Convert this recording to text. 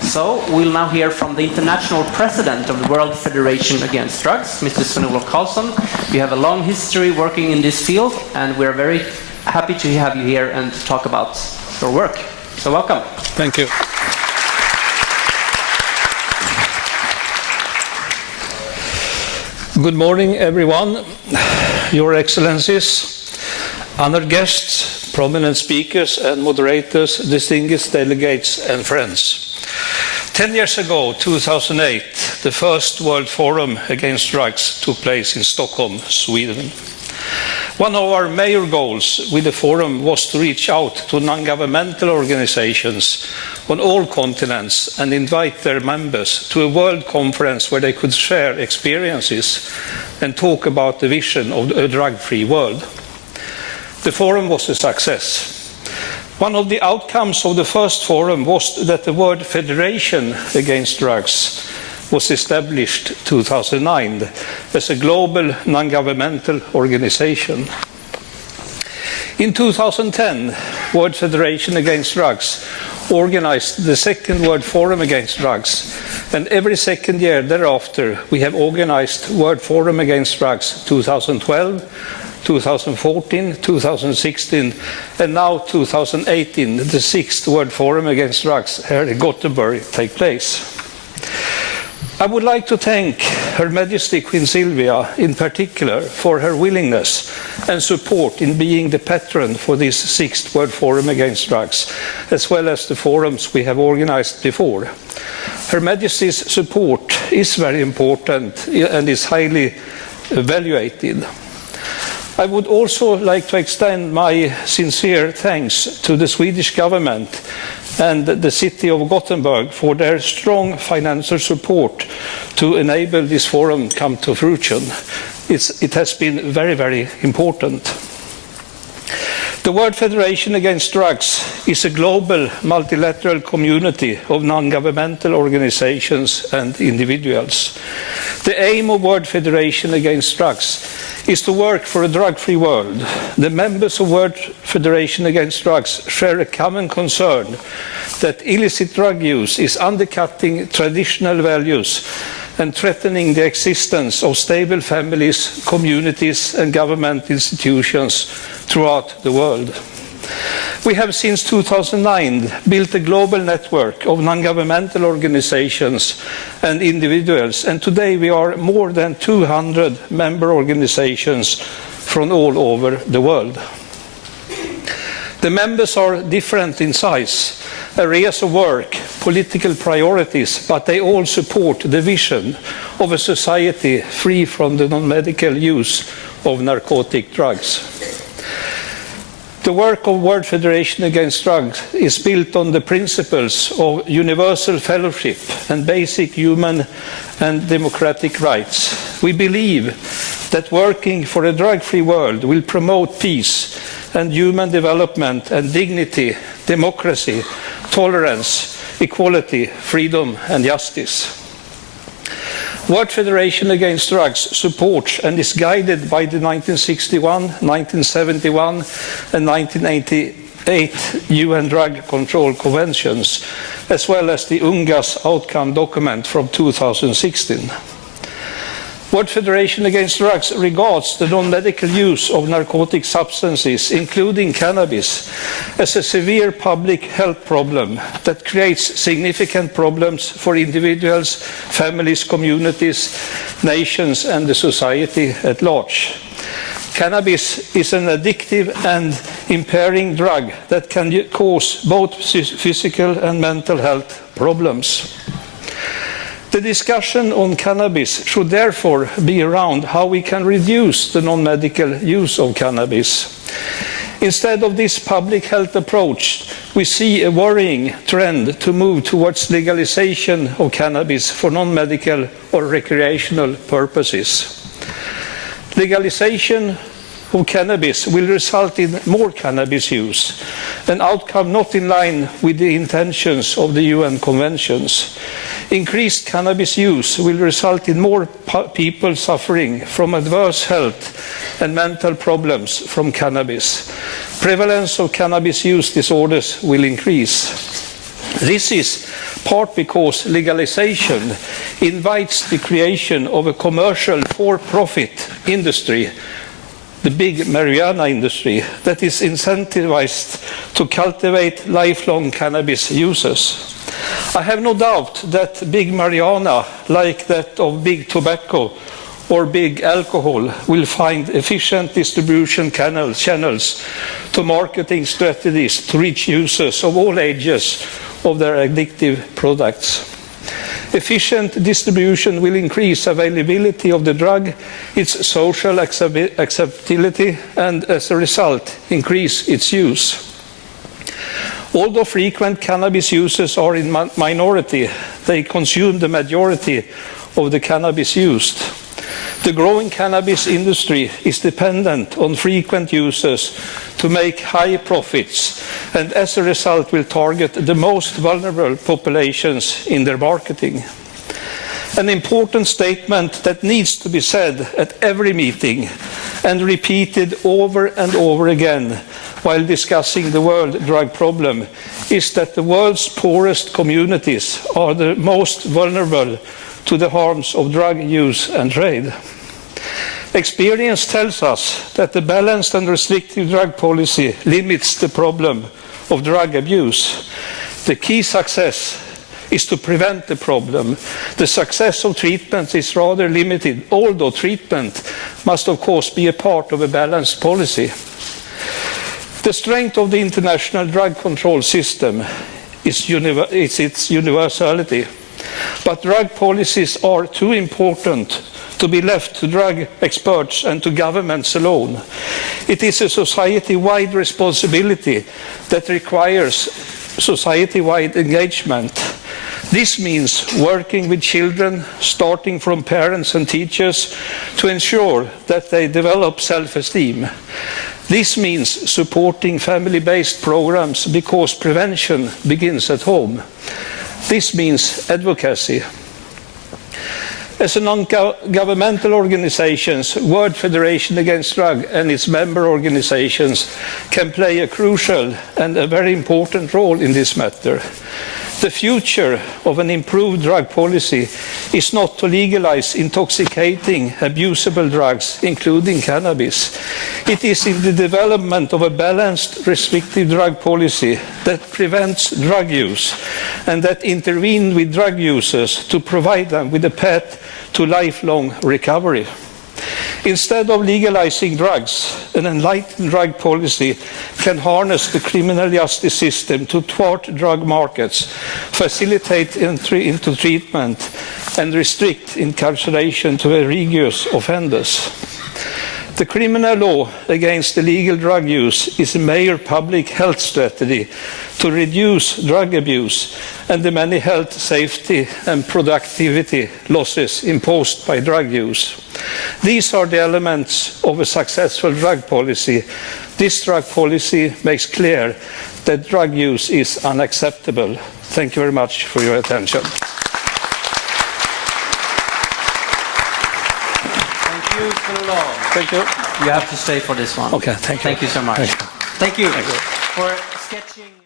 So we'll now hear from the international president of the World Federation Against Drugs, Mr. SVEN-OLOV CARLSSON. You have a long history working in this field, and we're very happy to have you here and talk about your work. So welcome. Thank you. Good morning, everyone. Your Excellencies, honored guests, prominent speakers and moderators, distinguished delegates and friends. 10 years ago, 2008, the first World Forum Against Drugs took place in Stockholm, Sweden. One of our major goals with the forum was to reach out to non-governmental organizations on all continents and invite their members to a world conference where they could share experiences and talk about the vision of a drug-free world. The forum was a success. One of the outcomes of the first forum was that the World Federation Against Drugs was established in 2009 as a global non-governmental organization. In 2010, World Federation Against Drugs organized the second World Forum Against Drugs, and every second year thereafter we have organized World Forum Against Drugs 2012, 2014, 2016, and now 2018, the sixth World Forum Against Drugs here in Göteborg take place. I would like to thank Her Majesty Queen Sylvia in particular for her willingness and support in being the patron for this sixth World Forum Against Drugs, as well as the forums we have organized before. Her Majesty's support is very important and is highly evaluated. I would also like to extend my sincere thanks to the Swedish government and the city of Gothenburg for their strong financial support to enable this forum to come to fruition. It has been very, very important. The World Federation Against Drugs is a global multilateral community of non-governmental organizations and individuals. The aim of World Federation Against Drugs is to work for a drug-free world. The members of World Federation Against Drugs share a common concern that illicit drug use is undercutting traditional values and threatening the existence of stable families, communities and government institutions throughout the world. We have since 2009 built a global network of non-governmental organizations and individuals, and today we are more than 200 member organizations from all over the world. The members are different in size, areas of work, political priorities, but they all support the vision of a society free from the non-medical use of narcotic drugs. The work of World Federation Against Drugs is built on the principles of universal fellowship and basic human and democratic rights. We believe that working for a drug-free world will promote peace and human development and dignity, democracy, tolerance, equality, freedom and justice. World Federation Against Drugs supports and is guided by the 1961, 1971 and 1988 UN Drug Control Conventions, as well as the UNGAS outcome document from 2016. World Federation Against Drugs regards the non-medical use of narcotic substances, including cannabis, as a severe public health problem that creates significant problems for individuals, families, communities, nations, and the society at large. Cannabis is an addictive and impairing drug that can cause both physical and mental health problems. The discussion on cannabis should therefore be around how we can reduce the non-medical use of cannabis. Instead of this public health approach, we see a worrying trend to move towards legalization of cannabis for non-medical or recreational purposes. Legalization of cannabis will result in more cannabis use, an outcome not in line with the intentions of the UN conventions. Increased cannabis use will result in more people suffering from adverse health and mental problems from cannabis. Prevalence of cannabis use disorders will increase. This is part because legalization invites the creation of a commercial for-profit industry, the big marijuana industry, that is incentivized to cultivate lifelong cannabis users. I have no doubt that big marijuana, like that of big tobacco or big alcohol, will find efficient distribution channels to marketing strategies to reach users of all ages of their addictive products. Efficient distribution will increase availability of the drug, its social acceptability, and as a result, increase its use. Although frequent cannabis users are in minority, they consume the majority of the cannabis used. The growing cannabis industry is dependent on frequent users to make high profits, and as a result will target the most vulnerable populations in their marketing. An important statement that needs to be said at every meeting and repeated over and over again while discussing the world drug problem is that the world's poorest communities are the most vulnerable to the harms of drug use and trade. Experience tells us that the balanced and restrictive drug policy limits the problem of drug abuse. The key success is to prevent the problem. The success of treatment is rather limited, although treatment must of course be a part of a balanced policy. The strength of the international drug control system is its universality, but drug policies are too important to be left to drug experts and to governments alone. It is a society-wide responsibility that requires society-wide engagement. This means working with children, starting from parents and teachers, to ensure that they develop self-esteem. This means supporting family-based programs because prevention begins at home. This means advocacy. As a non-governmental organization, World Federation Against Drug and its member organizations can play a crucial and a very important role in this matter. The future of an improved drug policy is not to legalize intoxicating, abusable drugs, including cannabis. It is in the development of a balanced, restrictive drug policy that prevents drug use and that intervenes with drug users to provide them with a path to lifelong recovery. Instead of legalizing drugs, an enlightened drug policy can harness the criminal justice system to thwart drug markets, facilitate entry into treatment, and restrict incarceration to egregious offenders. The criminal law against illegal drug use is a major public health strategy to reduce drug abuse and the many health, safety and productivity losses imposed by drug use. These are the elements of a successful drug policy. This drug policy makes clear that drug use is unacceptable. Thank you very much for your attention. Thank you, Sven-Olof. Thank you. You have to stay for this one. Okay, thank you. Thank you so much. Thank you for sketching.